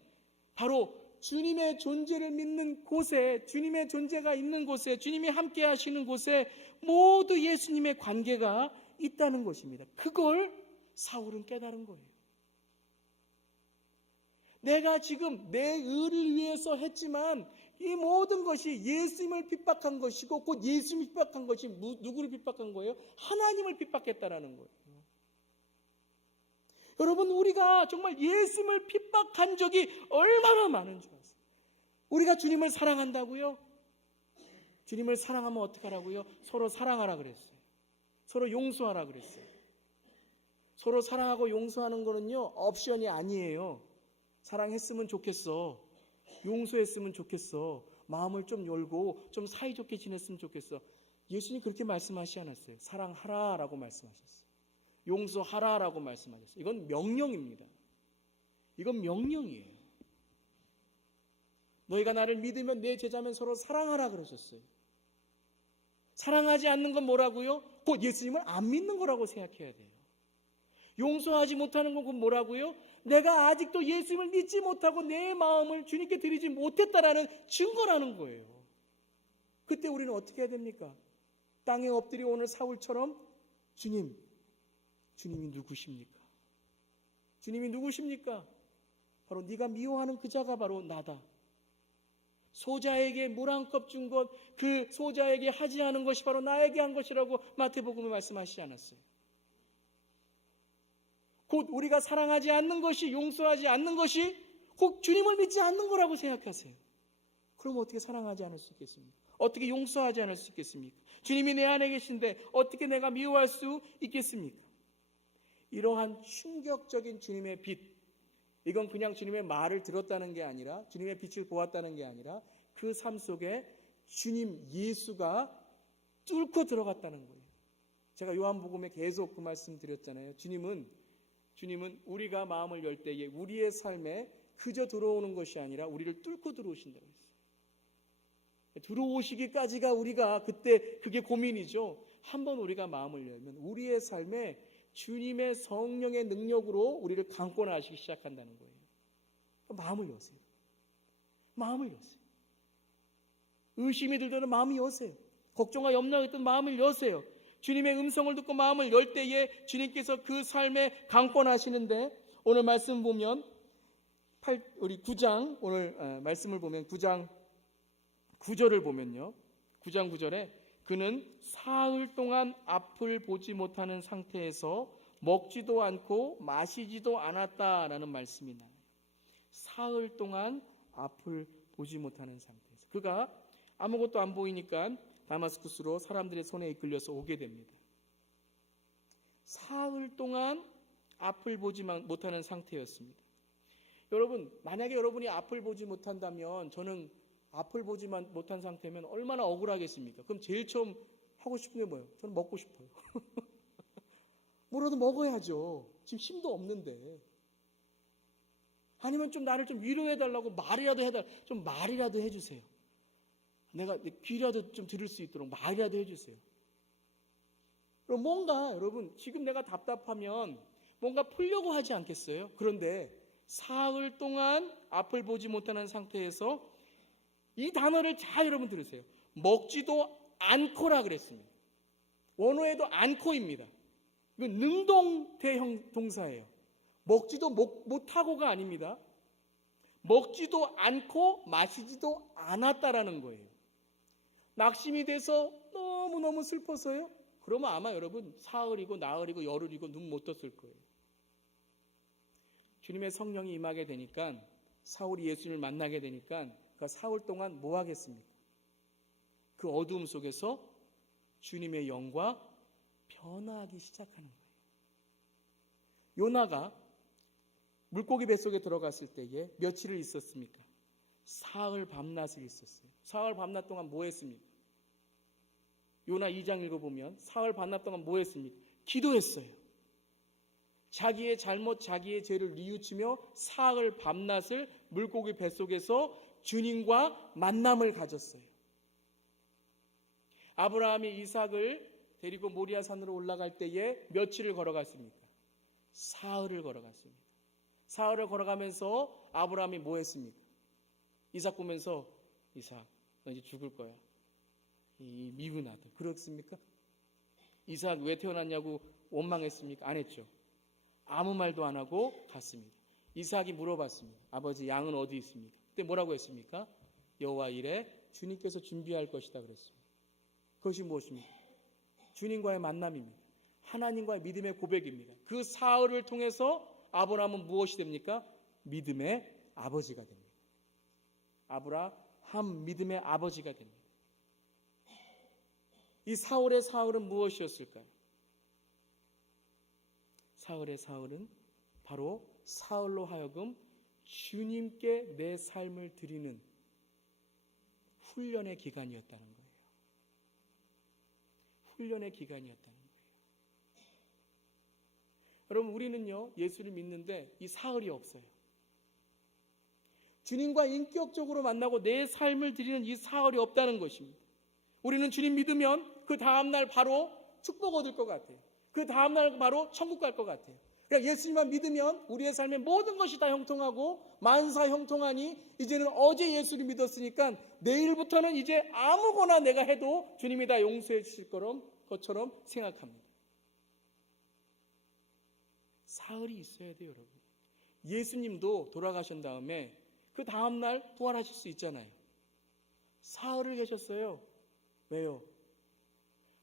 바로 주님의 존재를 믿는 곳에, 주님의 존재가 있는 곳에, 주님이 함께 하시는 곳에 모두 예수님의 관계가 있다는 것입니다. 그걸 사울은 깨달은 거예요. 내가 지금 내 의를 위해서 했지만 이 모든 것이 예수님을 핍박한 것이고, 곧 예수님을 핍박한 것이 누구를 핍박한 거예요? 하나님을 핍박했다라는 거예요. 여러분, 우리가 정말 예수님을 핍박한 적이 얼마나 많은 줄 아세요? 우리가 주님을 사랑한다고요? 주님을 사랑하면 어떻게 하라고요? 서로 사랑하라 그랬어요. 서로 용서하라 그랬어요. 서로 사랑하고 용서하는 거는요, 옵션이 아니에요. 사랑했으면 좋겠어. 용서했으면 좋겠어. 마음을 좀 열고 좀 사이좋게 지냈으면 좋겠어. 예수님 그렇게 말씀하시지 않았어요. 사랑하라라고 말씀하셨어요. 용서하라라고 말씀하셨어요. 이건 명령입니다. 이건 명령이에요. 너희가 나를 믿으면 내 제자면 서로 사랑하라 그러셨어요. 사랑하지 않는 건 뭐라고요? 곧 예수님을 안 믿는 거라고 생각해야 돼요. 용서하지 못하는 건 뭐라고요? 내가 아직도 예수님을 믿지 못하고 내 마음을 주님께 드리지 못했다라는 증거라는 거예요. 그때 우리는 어떻게 해야 됩니까? 땅에 엎드려 오늘 사울처럼 주님이 누구십니까? 주님이 누구십니까? 바로 네가 미워하는 그 자가 바로 나다. 소자에게 물 한 컵 준 것, 그 소자에게 하지 않은 것이 바로 나에게 한 것이라고 마태복음에 말씀하시지 않았어요. 곧 우리가 사랑하지 않는 것이, 용서하지 않는 것이 곧 주님을 믿지 않는 거라고 생각하세요. 그럼 어떻게 사랑하지 않을 수 있겠습니까? 어떻게 용서하지 않을 수 있겠습니까? 주님이 내 안에 계신데 어떻게 내가 미워할 수 있겠습니까? 이러한 충격적인 주님의 빛, 이건 그냥 주님의 말을 들었다는 게 아니라, 주님의 빛을 보았다는 게 아니라 그 삶 속에 주님 예수가 뚫고 들어갔다는 거예요. 제가 요한복음에 계속 그 말씀 드렸잖아요. 주님은 우리가 마음을 열 때에 우리의 삶에 그저 들어오는 것이 아니라 우리를 뚫고 들어오신다고 했어요. 들어오시기까지가 우리가 그때 그게 고민이죠. 한번 우리가 마음을 열면 우리의 삶에 주님의 성령의 능력으로 우리를 강권하시기 시작한다는 거예요. 마음을 여세요. 마음을 여세요. 의심이 들더라도 마음을 여세요. 걱정과 염려가 있던 마음을 여세요. 주님의 음성을 듣고 마음을 열 때에 주님께서 그 삶에 강권하시는데, 오늘 말씀 보면 우리 9장 오늘 말씀을 보면 9장 9절을 보면요. 9장 9절에 그는 사흘 동안 앞을 보지 못하는 상태에서 먹지도 않고 마시지도 않았다라는 말씀이 나와요. 사흘 동안 앞을 보지 못하는 상태에서 그가 아무것도 안 보이니까 다마스쿠스로 사람들의 손에 이끌려서 오게 됩니다. 사흘 동안 앞을 보지 못하는 상태였습니다. 여러분, 만약에 여러분이 앞을 보지 못한다면, 저는 앞을 보지 못한 상태면 얼마나 억울하겠습니까? 그럼 제일 처음 하고 싶은 게 뭐예요? 저는 먹고 싶어요. 뭐라도 먹어야죠. 지금 힘도 없는데. 아니면 좀 나를 좀 위로해달라고 말이라도 해주세요. 내가 귀라도 좀 들을 수 있도록 말이라도 해주세요. 그럼 뭔가 여러분, 지금 내가 답답하면 뭔가 풀려고 하지 않겠어요? 그런데 사흘 동안 앞을 보지 못하는 상태에서 이 단어를 잘 여러분 들으세요. 먹지도 않고라 그랬습니다. 원어에도 않고입니다. 이건 능동태형 동사예요. 먹지도 못하고가 아닙니다. 먹지도 않고 마시지도 않았다라는 거예요. 낙심이 돼서 너무너무 슬퍼서요. 그러면 아마 여러분 사흘이고 나흘이고 열흘이고 눈 못 떴을 거예요. 주님의 성령이 임하게 되니까, 사울이 예수님을 만나게 되니까 그 사흘 동안 뭐 하겠습니까? 그 어두움 속에서 주님의 영과 변화하기 시작하는 거예요. 요나가 물고기 뱃속에 들어갔을 때에 며칠을 있었습니까? 사흘 밤낮을 있었어요. 사흘 밤낮 동안 뭐 했습니까? 요나 2장 읽어보면 사흘 밤낮 동안 뭐 했습니까? 기도했어요. 자기의 잘못, 자기의 죄를 뉘우치며 사흘 밤낮을 물고기 뱃속에서 주님과 만남을 가졌어요. 아브라함이 이삭을 데리고 모리아 산으로 올라갈 때에 며칠을 걸어갔습니까? 사흘을 걸어갔습니다. 사흘을 걸어가면서 아브라함이 뭐 했습니까? 이삭 보면서, 이삭, 너 이제 죽을 거야. 이 미운 아들. 그렇습니까? 이삭 왜 태어났냐고 원망했습니까? 안 했죠. 아무 말도 안 하고 갔습니다. 이삭이 물어봤습니다. 아버지, 양은 어디 있습니까? 그때 뭐라고 했습니까? 여호와 이레 주님께서 준비할 것이다 그랬습니다. 그것이 무엇입니까? 주님과의 만남입니다. 하나님과의 믿음의 고백입니다. 그 사흘을 통해서 아브라함은 무엇이 됩니까? 믿음의 아버지가 됩니다. 아브라함 믿음의 아버지가 됩니다. 이 사흘의 사흘은 무엇이었을까요? 사흘의 사흘은 바로 사흘로 하여금 주님께 내 삶을 드리는 훈련의 기간이었다는 거예요. 훈련의 기간이었다는 거예요. 여러분, 우리는요 예수를 믿는데 이 사흘이 없어요. 주님과 인격적으로 만나고 내 삶을 드리는 이 사흘이 없다는 것입니다. 우리는 주님 믿으면 그 다음날 바로 축복 얻을 것 같아요. 그 다음날 바로 천국 갈 것 같아요. 그러니까 예수님만 믿으면 우리의 삶의 모든 것이 다 형통하고 만사 형통하니, 이제는 어제 예수를 믿었으니까 내일부터는 이제 아무거나 내가 해도 주님이 다 용서해 주실 것처럼 생각합니다. 사흘이 있어야 돼요, 여러분. 예수님도 돌아가신 다음에 그 다음날 부활하실 수 있잖아요. 사흘을 계셨어요. 왜요?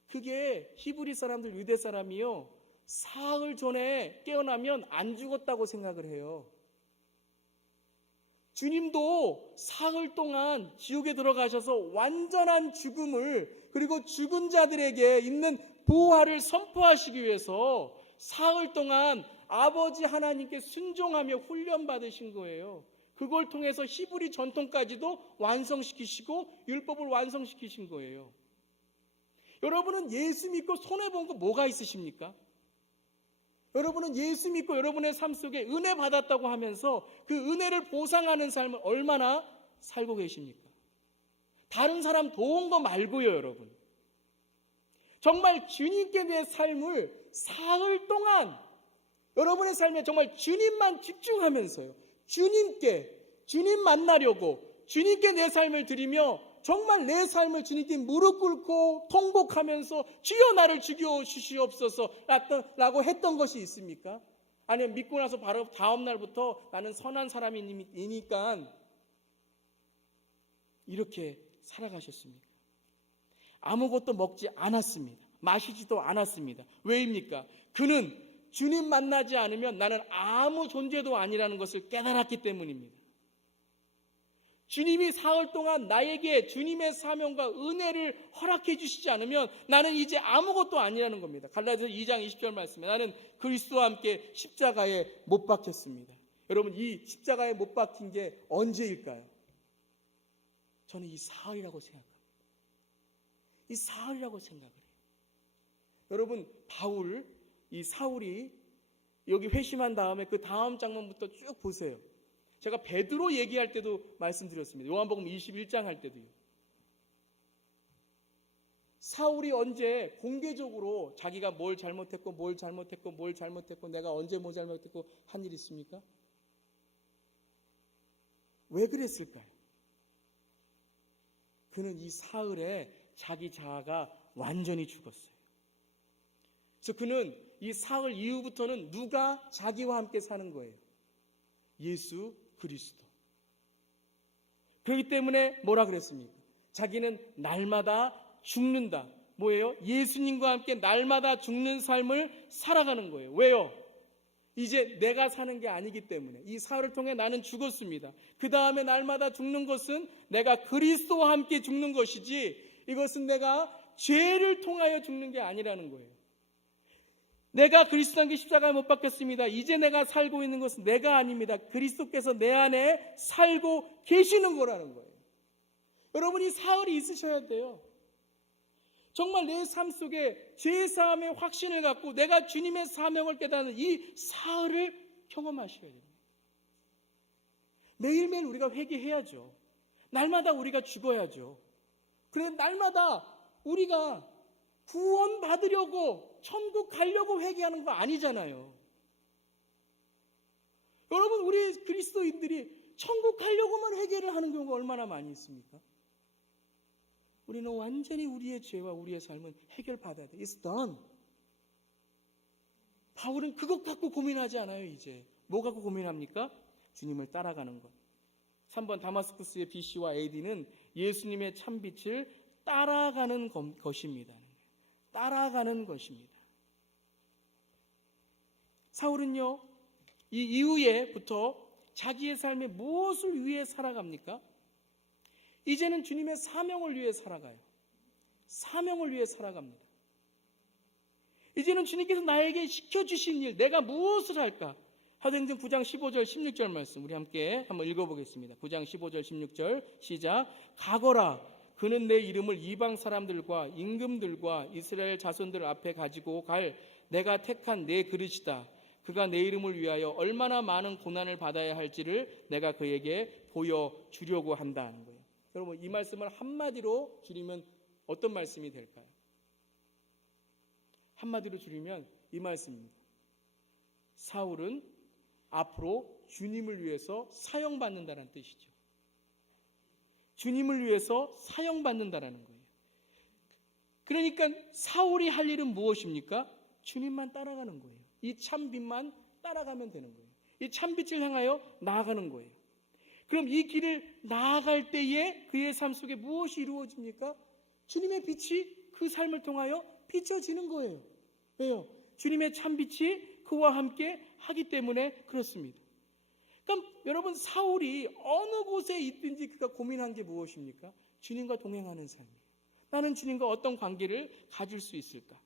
그게 히브리 사람들, 유대 사람이요, 사흘 전에 깨어나면 안 죽었다고 생각을 해요. 주님도 사흘 동안 지옥에 들어가셔서 완전한 죽음을, 그리고 죽은 자들에게 있는 부활을 선포하시기 위해서 사흘 동안 아버지 하나님께 순종하며 훈련받으신 거예요. 그걸 통해서 히브리 전통까지도 완성시키시고 율법을 완성시키신 거예요. 여러분은 예수 믿고 손해본 거 뭐가 있으십니까? 여러분은 예수 믿고 여러분의 삶 속에 은혜 받았다고 하면서 그 은혜를 보상하는 삶을 얼마나 살고 계십니까? 다른 사람 도운 거 말고요, 여러분. 정말 주님께 내 삶을 사흘 동안 여러분의 삶에 정말 주님만 집중하면서요. 주님 만나려고 주님께 내 삶을 드리며 정말 내 삶을 주님께 무릎 꿇고 통곡하면서 주여 나를 죽여 주시옵소서 라고 했던 것이 있습니까? 아니면 믿고 나서 바로 다음 날부터 나는 선한 사람이니까 이렇게 살아가셨습니까? 아무것도 먹지 않았습니다. 마시지도 않았습니다. 왜입니까? 그는 주님 만나지 않으면 나는 아무 존재도 아니라는 것을 깨달았기 때문입니다. 주님이 사흘 동안 나에게 주님의 사명과 은혜를 허락해 주시지 않으면 나는 이제 아무것도 아니라는 겁니다. 갈라디아서 2장 20절 말씀에 나는 그리스도와 함께 십자가에 못 박혔습니다. 여러분, 이 십자가에 못 박힌 게 언제일까요? 저는 이 사흘이라고 생각합니다. 이 사흘이라고 생각을 해요. 여러분, 이 사울이 여기 회심한 다음에 그 다음 장면부터 쭉 보세요. 제가 베드로 얘기할 때도 말씀드렸습니다. 요한복음 21장 할 때도요. 사울이 언제 공개적으로 자기가 뭘 잘못했고 내가 언제 뭐 잘못했고 한 일 있습니까? 왜 그랬을까요? 그는 이 사흘에 자기 자아가 완전히 죽었어요. 그래서 그는 이 사흘 이후부터는 누가 자기와 함께 사는 거예요? 예수 그리스도. 그렇기 때문에 뭐라 그랬습니까? 자기는 날마다 죽는다. 뭐예요? 예수님과 함께 날마다 죽는 삶을 살아가는 거예요. 왜요? 이제 내가 사는 게 아니기 때문에 이 사흘을 통해 나는 죽었습니다. 그 다음에 날마다 죽는 것은 내가 그리스도와 함께 죽는 것이지 이것은 내가 죄를 통하여 죽는 게 아니라는 거예요. 내가 그리스도와 함께 십자가에 못 박혔습니다. 이제 내가 살고 있는 것은 내가 아닙니다. 그리스도께서 내 안에 살고 계시는 거라는 거예요. 여러분이 사흘이 있으셔야 돼요. 정말 내 삶 속에 죄사함의 확신을 갖고 내가 주님의 사명을 깨닫는 이 사흘을 경험하셔야 됩니다. 매일매일 우리가 회개해야죠. 날마다 우리가 죽어야죠. 그래서 날마다 우리가 구원 받으려고 천국 가려고 회개하는 거 아니잖아요. 여러분, 우리 그리스도인들이 천국 가려고만 회개를 하는 경우가 얼마나 많이 있습니까? 우리는 완전히 우리의 죄와 우리의 삶은 해결받아야 돼. It's done. 바울은 그것 갖고 고민하지 않아요. 이제 뭐 갖고 고민합니까? 주님을 따라가는 것. 3번 다마스쿠스의 BC와 AD는 예수님의 참빛을 따라가는 것입니다. 따라가는 것입니다. 사울은요, 이 이후에부터 자기의 삶에 무엇을 위해 살아갑니까? 이제는 주님의 사명을 위해 살아가요. 사명을 위해 살아갑니다. 이제는 주님께서 나에게 시켜주신 일, 내가 무엇을 할까? 사도행전 9장 15절 16절 말씀 우리 함께 한번 읽어보겠습니다. 9장 15절 16절 시작. 가거라, 그는 내 이름을 이방 사람들과 임금들과 이스라엘 자손들 앞에 가지고 갈 내가 택한 내 그릇이다. 그가 내 이름을 위하여 얼마나 많은 고난을 받아야 할지를 내가 그에게 보여주려고 한다는 거예요. 여러분, 이 말씀을 한마디로 줄이면 어떤 말씀이 될까요? 한마디로 줄이면 이 말씀입니다. 사울은 앞으로 주님을 위해서 사형받는다는 뜻이죠. 주님을 위해서 사형받는다라는 거예요. 그러니까 사울이 할 일은 무엇입니까? 주님만 따라가는 거예요. 이 참빛만 따라가면 되는 거예요. 이 참빛을 향하여 나아가는 거예요. 그럼 이 길을 나아갈 때에 그의 삶 속에 무엇이 이루어집니까? 주님의 빛이 그 삶을 통하여 비춰지는 거예요. 왜요? 주님의 참빛이 그와 함께 하기 때문에 그렇습니다. 그럼 여러분, 사울이 어느 곳에 있든지 그가 고민한 게 무엇입니까? 주님과 동행하는 삶이에요. 나는 주님과 어떤 관계를 가질 수 있을까?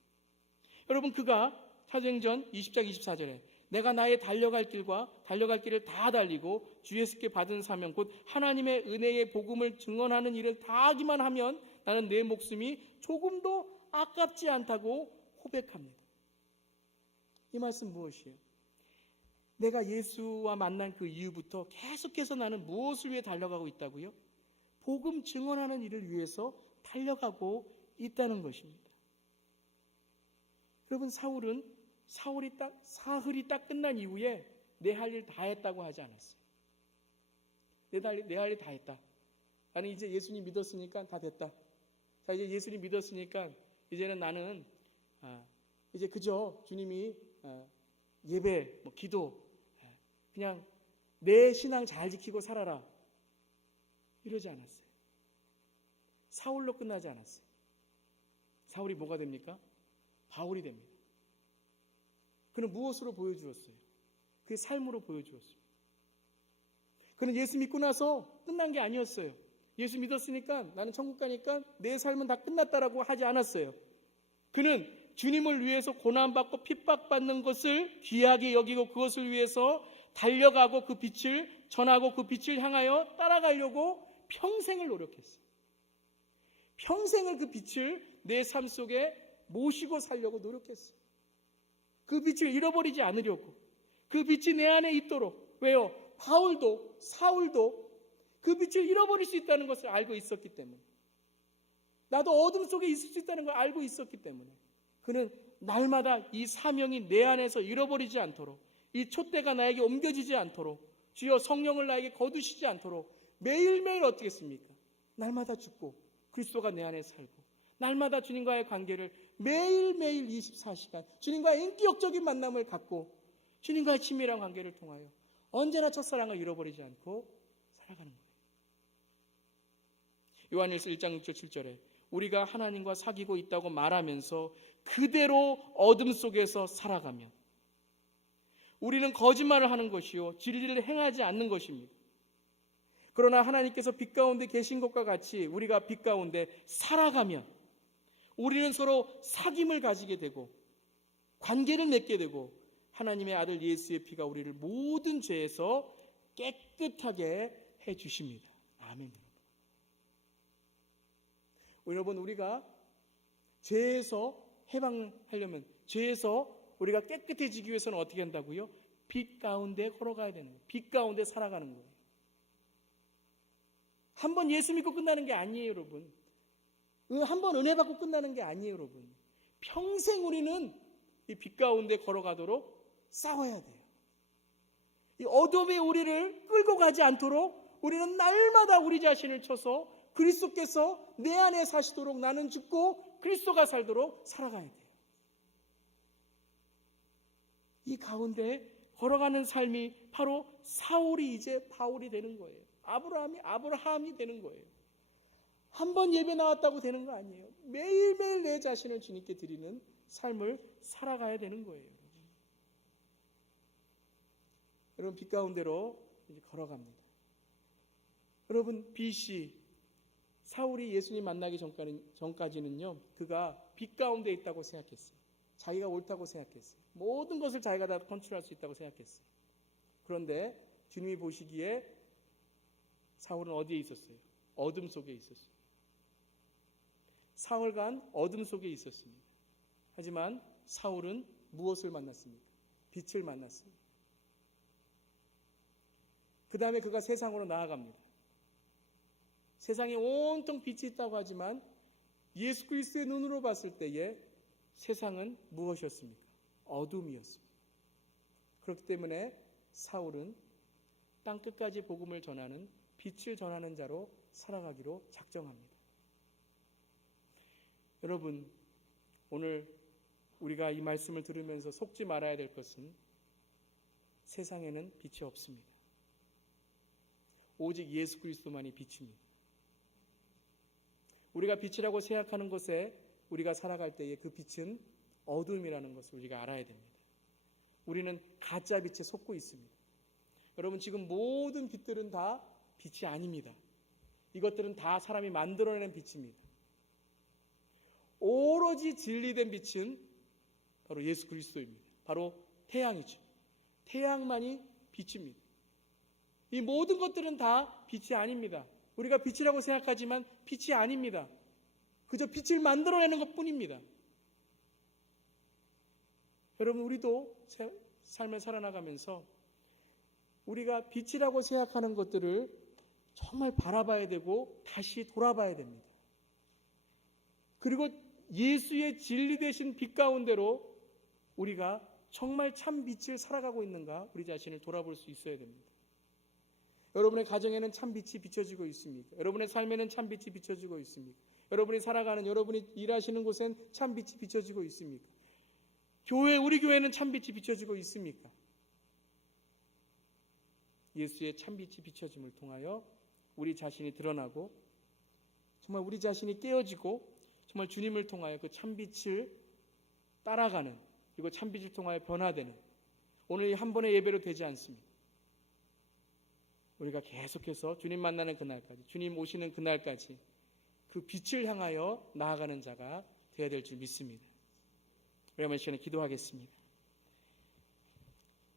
여러분, 그가 사도행전 20장 24절에 내가 나의 달려갈 길을 다 달리고 주 예수께 받은 사명 곧 하나님의 은혜의 복음을 증언하는 일을 다 하기만 하면 나는 내 목숨이 조금도 아깝지 않다고 고백합니다. 이 말씀 무엇이에요? 내가 예수와 만난 그 이후부터 계속해서 나는 무엇을 위해 달려가고 있다고요? 복음 증언하는 일을 위해서 달려가고 있다는 것입니다. 여러분, 사흘이 딱 끝난 이후에 내 할 일 다 했다고 하지 않았어요. 내 할 일 다 했다. 나는 이제 예수님 믿었으니까 다 됐다. 자, 이제 예수님 믿었으니까 이제는 나는 이제 그저 주님이 예배, 기도, 그냥 내 신앙 잘 지키고 살아라. 이러지 않았어요. 사울로 끝나지 않았어요. 사울이 뭐가 됩니까? 바울이 됩니다. 그는 무엇으로 보여주었어요? 그의 삶으로 보여주었어요. 그는 예수 믿고 나서 끝난 게 아니었어요. 예수 믿었으니까 나는 천국 가니까 내 삶은 다 끝났다라고 하지 않았어요. 그는 주님을 위해서 고난받고 핍박받는 것을 귀하게 여기고 그것을 위해서 달려가고 그 빛을 전하고 그 빛을 향하여 따라가려고 평생을 노력했어요. 평생을 그 빛을 내 삶 속에 모시고 살려고 노력했어요. 그 빛을 잃어버리지 않으려고. 그 빛이 내 안에 있도록. 왜요? 바울도 사울도 그 빛을 잃어버릴 수 있다는 것을 알고 있었기 때문에, 나도 어둠 속에 있을 수 있다는 걸 알고 있었기 때문에 그는 날마다 이 사명이 내 안에서 잃어버리지 않도록, 이 촛대가 나에게 옮겨지지 않도록, 주여 성령을 나에게 거두시지 않도록 매일매일 어떻게 했습니까? 날마다 죽고 그리스도가 내 안에 살고, 날마다 주님과의 관계를 매일매일 24시간 주님과의 인격적인 만남을 갖고 주님과의 친밀한 관계를 통하여 언제나 첫사랑을 잃어버리지 않고 살아가는 거예요. 요한일서 1장 6절 7절에 우리가 하나님과 사귀고 있다고 말하면서 그대로 어둠 속에서 살아가면 우리는 거짓말을 하는 것이요 진리를 행하지 않는 것입니다. 그러나 하나님께서 빛 가운데 계신 것과 같이 우리가 빛 가운데 살아가면 우리는 서로 사귐을 가지게 되고 관계를 맺게 되고 하나님의 아들 예수의 피가 우리를 모든 죄에서 깨끗하게 해주십니다. 아멘. 여러분, 우리가 죄에서 해방하려면, 죄에서 우리가 깨끗해지기 위해서는 어떻게 한다고요? 빛 가운데 걸어가야 되는 거예요. 빛 가운데 살아가는 거예요. 한 번 예수 믿고 끝나는 게 아니에요, 여러분. 한 번 은혜 받고 끝나는 게 아니에요, 여러분. 평생 우리는 이 빛 가운데 걸어가도록 싸워야 돼요. 이 어둠의 우리를 끌고 가지 않도록 우리는 날마다 우리 자신을 쳐서 그리스도께서 내 안에 사시도록 나는 죽고 그리스도가 살도록 살아가야 돼요. 이 가운데 걸어가는 삶이 바로 사울이 이제 바울이 되는 거예요. 아브라함이 되는 거예요. 한 번 예배 나왔다고 되는 거 아니에요. 매일매일 내 자신을 주님께 드리는 삶을 살아가야 되는 거예요. 여러분, 빛 가운데로 이제 걸어갑니다. 여러분, BC 사울이 예수님 만나기 전까지는요, 그가 빛 가운데 있다고 생각했어요. 자기가 옳다고 생각했어요. 모든 것을 자기가 다 컨트롤할 수 있다고 생각했어요. 그런데 주님이 보시기에 사울은 어디에 있었어요? 어둠 속에 있었어요. 사흘간 어둠 속에 있었습니다. 하지만 사울은 무엇을 만났습니까? 빛을 만났습니다. 그 다음에 그가 세상으로 나아갑니다. 세상에 온통 빛이 있다고 하지만 예수 그리스도의 눈으로 봤을 때에 세상은 무엇이었습니까? 어둠이었습니다. 그렇기 때문에 사울은 땅끝까지 복음을 전하는, 빛을 전하는 자로 살아가기로 작정합니다. 여러분, 오늘 우리가 이 말씀을 들으면서 속지 말아야 될 것은 세상에는 빛이 없습니다. 오직 예수 그리스도만이 빛입니다. 우리가 빛이라고 생각하는 것에 우리가 살아갈 때에 그 빛은 어둠이라는 것을 우리가 알아야 됩니다. 우리는 가짜 빛에 속고 있습니다. 여러분, 지금 모든 빛들은 다 빛이 아닙니다. 이것들은 다 사람이 만들어낸 빛입니다. 오로지 진리된 빛은 바로 예수 그리스도입니다. 바로 태양이죠. 태양만이 빛입니다. 이 모든 것들은 다 빛이 아닙니다. 우리가 빛이라고 생각하지만 빛이 아닙니다. 그저 빛을 만들어내는 것뿐입니다. 여러분, 우리도 삶을 살아나가면서 우리가 빛이라고 생각하는 것들을 정말 바라봐야 되고 다시 돌아봐야 됩니다. 그리고 예수의 진리 되신 빛 가운데로 우리가 정말 참 빛을 살아가고 있는가 우리 자신을 돌아볼 수 있어야 됩니다. 여러분의 가정에는 참 빛이 비춰지고 있습니까? 여러분의 삶에는 참 빛이 비춰지고 있습니까? 여러분이 살아가는, 여러분이 일하시는 곳엔 참 빛이 비춰지고 있습니까? 우리 교회는 참 빛이 비춰지고 있습니까? 예수의 참 빛이 비춰짐을 통하여 우리 자신이 드러나고 정말 우리 자신이 깨어지고 정말 주님을 통하여 그 참 빛을 따라가는, 그리고 참 빛을 통하여 변화되는 오늘 한 번의 예배로 되지 않습니다. 우리가 계속해서 주님 만나는 그날까지, 주님 오시는 그날까지 그 빛을 향하여 나아가는 자가 되어야 될 줄 믿습니다. 우리 한번 시간에 기도하겠습니다.